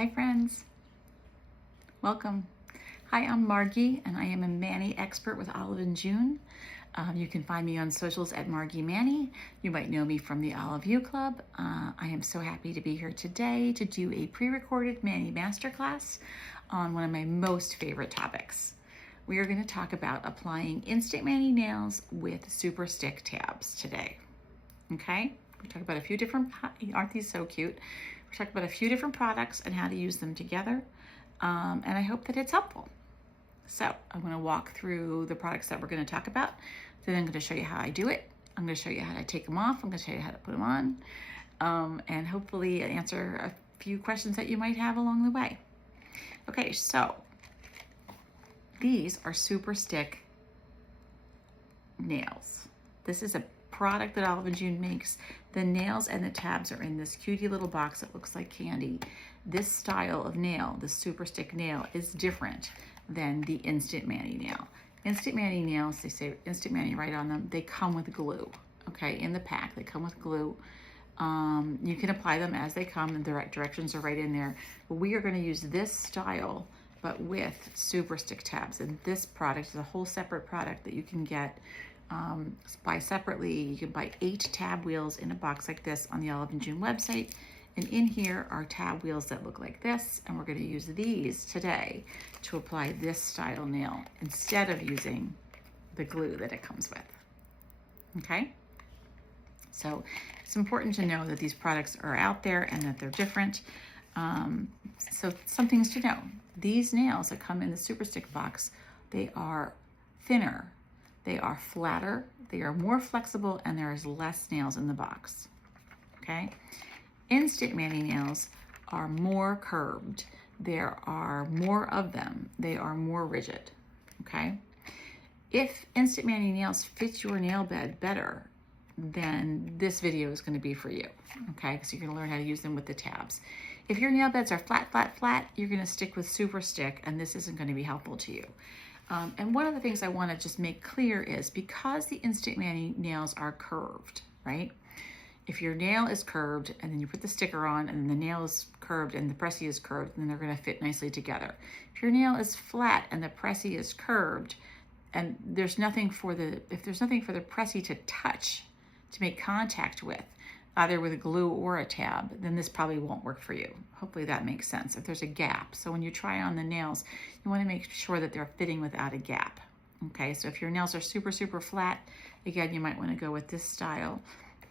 Hi friends, welcome. Hi, I'm Margy and I am a Mani expert with Olive and June. You can find me on socials at Margy Mani. You might know me from the Olive U Club. I am so happy to be here today to do a pre-recorded Mani masterclass on one of my most favorite topics. We are going to talk about applying Instant Mani nails with super stick tabs today. Okay? We talk about a few different, aren't these so cute? We talk about a few different products and how to use them together. And I hope that it's helpful. So I'm going to walk through the products that we're going to talk about. Then I'm going to show you how I do it. I'm going to show you how to take them off. I'm going to show you how to put them on. And hopefully answer a few questions that you might have along the way. Okay, so these are super stick nails. This is a product that Olive and June makes. The nails and the tabs are in this cutie little box that looks like candy. This style of nail, the super stick nail, is different than the Instant Mani nail. Instant Mani nails, they say Instant Mani right on them, they come with glue, okay, in the pack. They come with glue. You can apply them as they come, and the directions are right in there. But we are going to use this style, but with super stick tabs. And this product is a whole separate product that you can get buy separately. You can buy 8 tab wheels in a box like this on the Olive and June website. And in here are tab wheels that look like this. And we're going to use these today to apply this style nail instead of using the glue that it comes with. Okay? So it's important to know that these products are out there and that they're different. So some things to know. These nails that come in the super stick box, they are thinner. They are flatter, they are more flexible, and there is less nails in the box, okay? Instant Mani nails are more curved. There are more of them. They are more rigid, okay? If Instant Mani nails fit your nail bed better, then this video is gonna be for you, okay? Because you're gonna learn how to use them with the tabs. If your nail beds are flat, flat, flat, you're gonna stick with super stick, and this isn't gonna be helpful to you. And one of the things I want to just make clear is because the Instant Mani nails are curved, right? If your nail is curved and then you put the sticker on and the nail is curved and the pressy is curved, then they're going to fit nicely together. If your nail is flat and the pressy is curved and there's nothing for the pressy to touch, to make contact with, either with a glue or a tab, then this probably won't work for you. Hopefully that makes sense. If there's a gap. So when you try on the nails, you want to make sure that they're fitting without a gap. Okay, so if your nails are super, super flat, again, you might want to go with this style.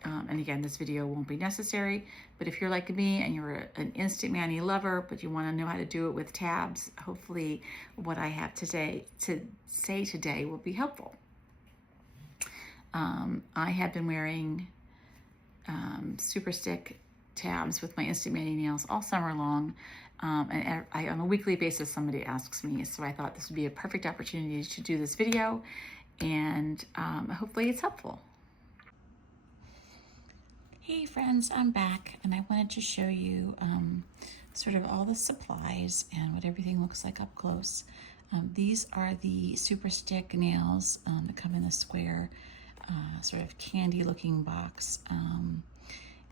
And again, this video won't be necessary, but if you're like me and you're an Instant Mani lover, but you want to know how to do it with tabs, hopefully what I have today to say today will be helpful. I have been wearing super stick tabs with my Instant Mani nails all summer long. And on a weekly basis, somebody asks me, so I thought this would be a perfect opportunity to do this video, and hopefully it's helpful. Hey friends, I'm back, and I wanted to show you sort of all the supplies and what everything looks like up close. These are the super stick nails that come in a square sort of candy looking box.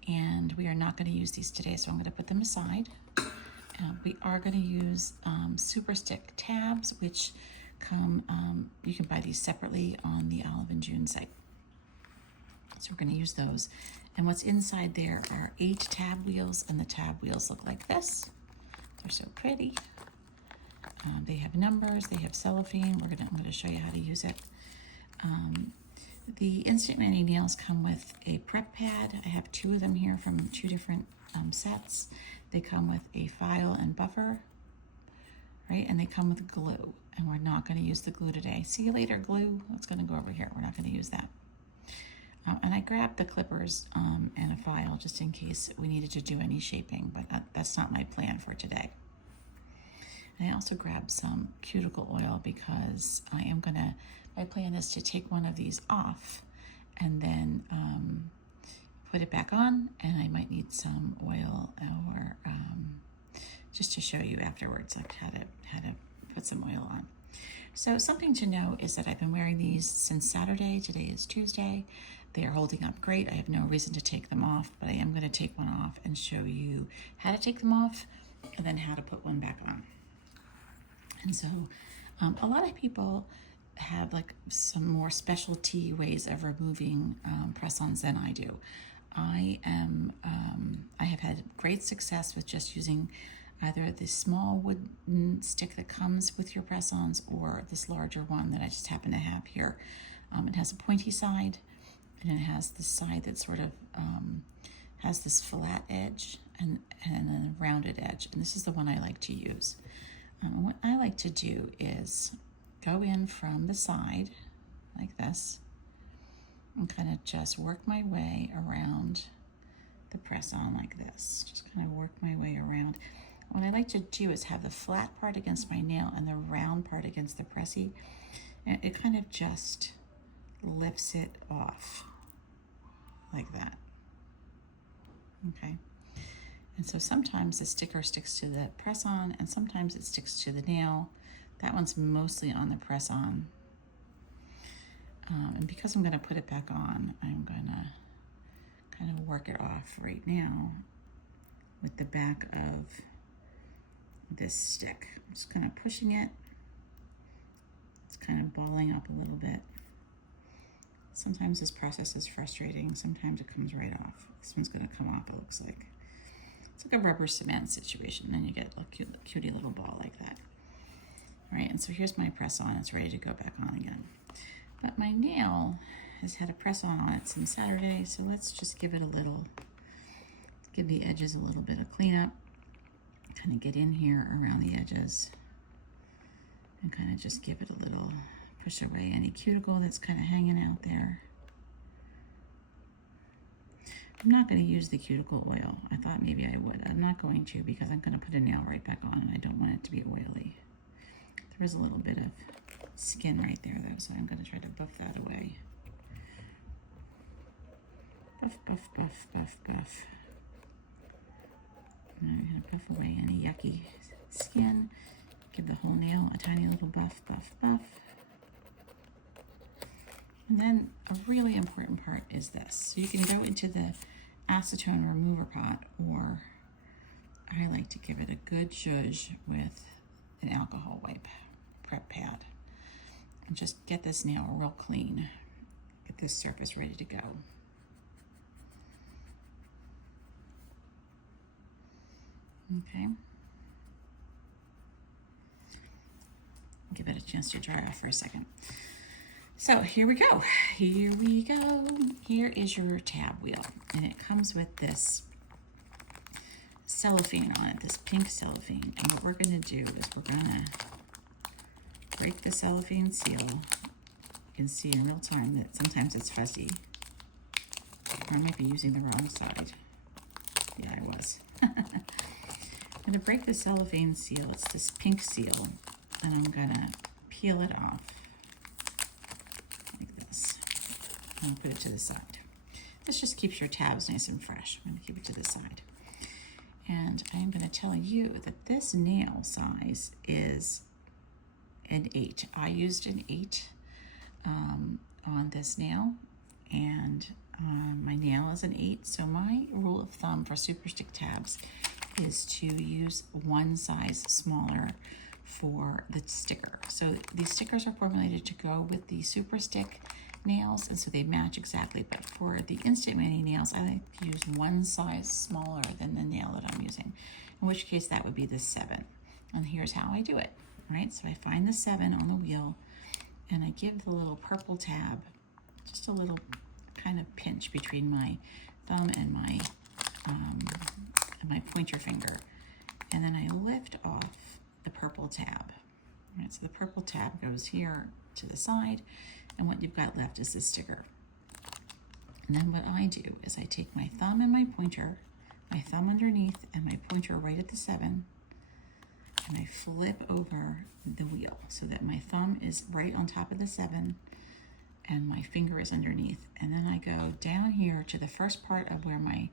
And we are not going to use these today, so I'm going to put them aside. We are going to use super stick tabs, which come, you can buy these separately on the Olive and June site. So we're going to use those. And what's inside there are 8 tab wheels, and the tab wheels look like this. They're so pretty. They have numbers, they have cellophane. I'm going to show you how to use it. The Instant Mani nails come with a prep pad. I have 2 of them here from 2 different sets. They come with a file and buffer, right? And they come with glue. And we're not going to use the glue today. See you later, glue. It's going to go over here. We're not going to use that. And I grabbed the clippers and a file just in case we needed to do any shaping, but that's not my plan for today. And I also grabbed some cuticle oil because my plan is to take one of these off and then put it back on, and I might need some oil or just to show you afterwards like how to put some oil on. So something to know is that I've been wearing these since Saturday. Today is Tuesday. They are holding up great. I have no reason to take them off, but I am going to take one off and show you how to take them off and then how to put one back on. And so a lot of people have like some more specialty ways of removing press-ons than I do. I have had great success with just using either this small wooden stick that comes with your press-ons or this larger one that I just happen to have here. It has a pointy side, and it has this side that sort of has this flat edge and then a rounded edge. And this is the one I like to use. What I like to do is go in from the side like this and kind of just work my way around the press-on like this. Just kind of work my way around. What I like to do is have the flat part against my nail and the round part against the pressy. And it kind of just lifts it off like that. Okay. And so sometimes the sticker sticks to the press-on and sometimes it sticks to the nail. That one's mostly on the press-on. And because I'm gonna put it back on, I'm gonna kind of work it off right now with the back of this stick. I'm just kind of pushing it. It's kind of balling up a little bit. Sometimes this process is frustrating. Sometimes it comes right off. This one's gonna come off, it looks like. It's like a rubber cement situation. Then you get a cutie little ball like that. All right, and so here's my press-on. It's ready to go back on again. But my nail has had a press-on it since Saturday, so let's just give it a little, give the edges a little bit of cleanup. Kind of get in here around the edges and kind of just give it a little, push away any cuticle that's kind of hanging out there. I'm not going to use the cuticle oil. I thought maybe I would. I'm not going to because I'm going to put a nail right back on and I don't want it to be oily. There is a little bit of skin right there though, so I'm going to try to buff that away. Buff, buff, buff, buff, buff. And I'm going to buff away any yucky skin. Give the whole nail a tiny little buff, buff, buff. And then a really important part is this. So you can go into the acetone remover pot, or I like to give it a good zhuzh with an alcohol wipe prep pad. And just get this nail real clean. Get this surface ready to go. Okay. Give it a chance to dry off for a second. So here we go. Here we go. Here is your tab wheel, and it comes with this cellophane on it, this pink cellophane. And what we're going to do is we're going to break the cellophane seal. You can see in real time that sometimes it's fuzzy. Or I might be using the wrong side. Yeah, I was. I'm going to break the cellophane seal. It's this pink seal, and I'm going to peel it off. I'll put it to the side. This just keeps your tabs nice and fresh. I'm going to keep it to the side. And I'm going to tell you that this nail size is an 8. I used an 8 on this nail, and my nail is an 8. So my rule of thumb for super stick tabs is to use one size smaller for the sticker. So these stickers are formulated to go with the super stick nails, and so they match exactly. But for the Instant Mani nails, I like to use one size smaller than the nail that I'm using, in which case that would be the 7. And here's how I do it. Right, so I find the 7 on the wheel, and I give the little purple tab just a little kind of pinch between my thumb and my pointer finger, and then I lift off the purple tab. Right, so the purple tab goes here to the side, and what you've got left is the sticker. And then what I do is I take my thumb and my pointer, my thumb underneath and my pointer right at the 7, and I flip over the wheel so that my thumb is right on top of the 7 and my finger is underneath. And then I go down here to the first part of where my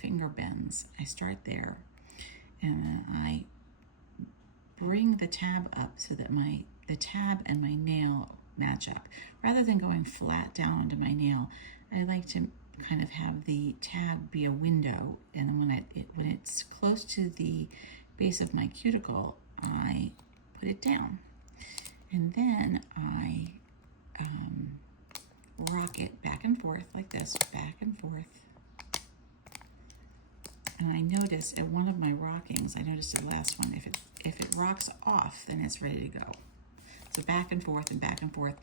finger bends. I start there, and then I bring the tab up so that the tab and my nail match up. Rather than going flat down onto my nail, I like to kind of have the tab be a window, and then when it it's close to the base of my cuticle, I put it down. And then I rock it back and forth like this, back and forth. And I notice at one of my rockings, I noticed the last one, if it rocks off, then it's ready to go. So back and forth and back and forth.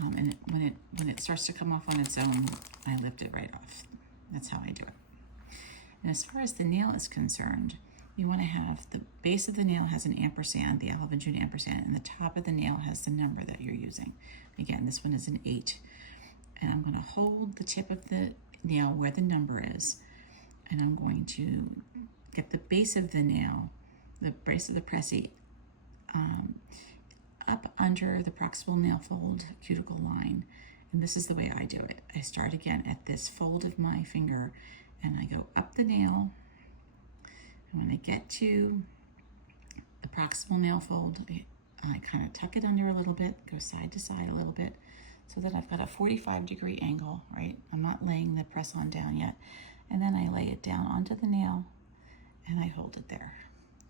And when it starts to come off on its own, I lift it right off. That's how I do it. And as far as the nail is concerned, you want to have the base of the nail has an ampersand, the Olive & June ampersand, and the top of the nail has the number that you're using. Again, this one is an 8. And I'm going to hold the tip of the nail where the number is, and I'm going to get the base of the nail, the base of the pressy, up under the proximal nail fold cuticle line. And this is the way I do it. I start again at this fold of my finger, and I go up the nail. And when I get to the proximal nail fold, I kind of tuck it under a little bit, go side to side a little bit, so that I've got a 45-degree angle, right? I'm not laying the press-on down yet. And then I lay it down onto the nail, and I hold it there.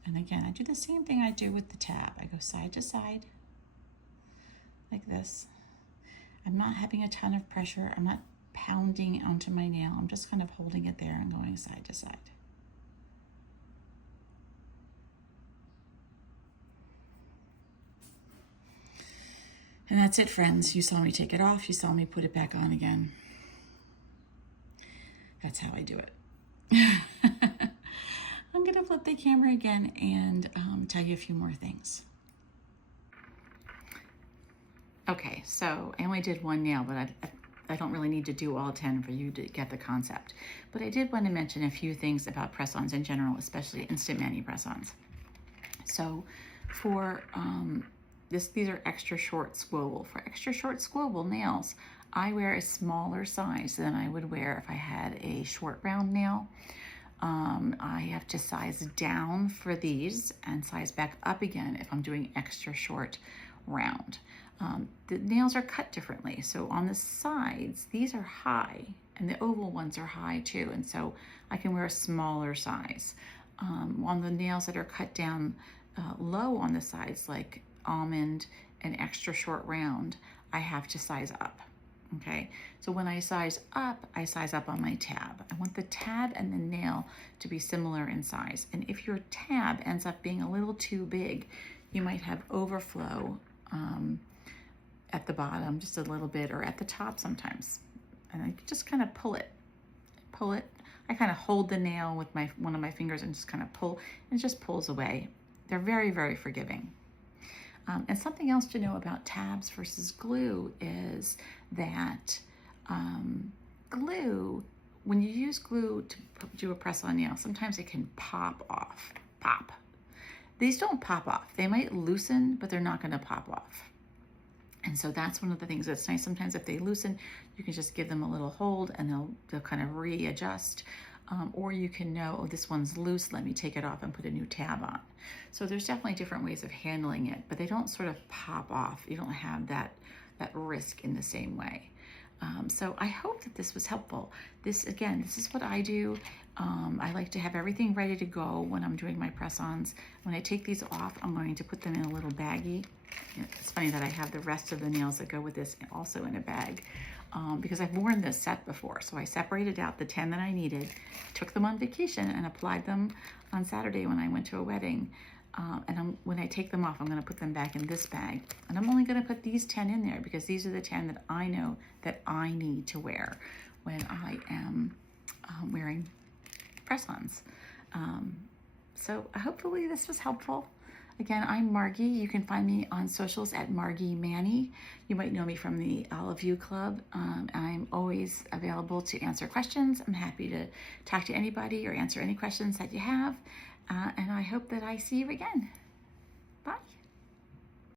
And again, I do the same thing I do with the tab. I go side to side, like this. I'm not having a ton of pressure. I'm not pounding onto my nail. I'm just kind of holding it there and going side to side. And that's it, friends. You saw me take it off. You saw me put it back on again. That's how I do it. I'm going to flip the camera again and tell you a few more things. Okay, so I only did one nail, but I don't really need to do all 10 for you to get the concept. But I did want to mention a few things about press-ons in general, especially Instant Mani Press-Ons. So for these are extra short squoval. For extra short squoval nails, I wear a smaller size than I would wear if I had a short round nail. I have to size down for these and size back up again if I'm doing extra short round. The nails are cut differently. So on the sides, these are high, and the oval ones are high too. And so I can wear a smaller size. On the nails that are cut down low on the sides, like almond and extra short round, I have to size up. Okay, so when I size up on my tab. I want the tab and the nail to be similar in size. And if your tab ends up being a little too big, you might have overflow at the bottom just a little bit, or at the top sometimes. And I just kind of pull it. I kind of hold the nail with one of my fingers and just kind of pull, and it just pulls away. They're very, very forgiving. And something else to know about tabs versus glue is that glue, when you use glue to do a press-on nail, sometimes it can pop off. These don't pop off. They might loosen, but they're not going to pop off. And so that's one of the things that's nice. Sometimes if they loosen, you can just give them a little hold and they'll kind of readjust. Or you can know, oh, this one's loose, let me take it off and put a new tab on. So there's definitely different ways of handling it, but they don't sort of pop off. You don't have that risk in the same way. So I hope that this was helpful. This is what I do. I like to have everything ready to go when I'm doing my press-ons. When I take these off, I'm going to put them in a little baggie. It's funny that I have the rest of the nails that go with this also in a bag. Because I've worn this set before. So I separated out the 10 that I needed, took them on vacation, and applied them on Saturday when I went to a wedding. When I take them off, I'm going to put them back in this bag. And I'm only going to put these 10 in there because these are the 10 that I know that I need to wear when I am wearing press-ons. So hopefully this was helpful. Again, I'm Margy. You can find me on socials at Margy Mani. You might know me from the Olive View Club. I'm always available to answer questions. I'm happy to talk to anybody or answer any questions that you have. And I hope that I see you again. Bye.